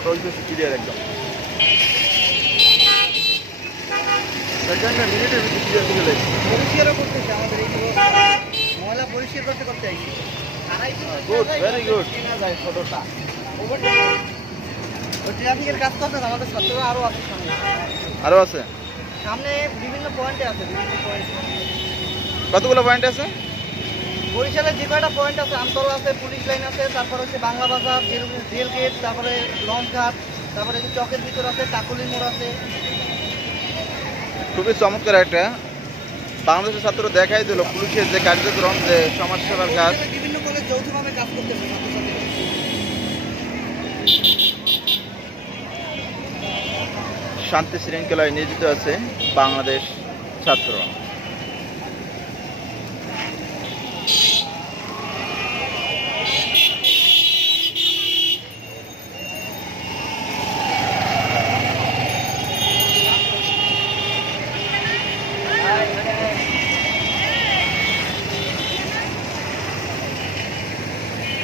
ওটা হইতেছে ক্লিয়ার একদম। সেকেন্ডে মিনিটের ভিতরে ক্লিয়ার করে দেয়। পরিষ্কারও করতেছে আমাদের এইগুলো ময়লা পরিষ্কার করতে আইছি। Good, very good. কেনা যায় ছোটটা ওই ট্রাফিকের কাজ করতেছে আমাদের ছাত্ররা আরও আছে সামনে। আরও আছে সামনে বিভিন্ন পয়েন্টে আছে, বিভিন্ন পয়েন্ট। কতগুলো পয়েন্ট আছে? বরিশালের যে কয়টা পয়েন্ট আছে, আমতল আছে, পুলিশ লাইন আছে, তারপর হচ্ছে বাংলা বাজার, রেল গেট, তারপরে লঞ্চ ঘাট, তারপরে চকের ভিতর আছে, কাকুলি মোড় আছে। খুবই চমৎকার একটা বাংলাদেশের ছাত্র দেখাই দিল পুলিশের যে কার্যক্রম, যে সমাজসেবার কাজ। বিভিন্ন কলেজ যৌথভাবে কাজ করতেছে ছাত্রছাত্রীরা। শান্তি শৃঙ্খলায় নিয়োজিত আছে বাংলাদেশ ছাত্র।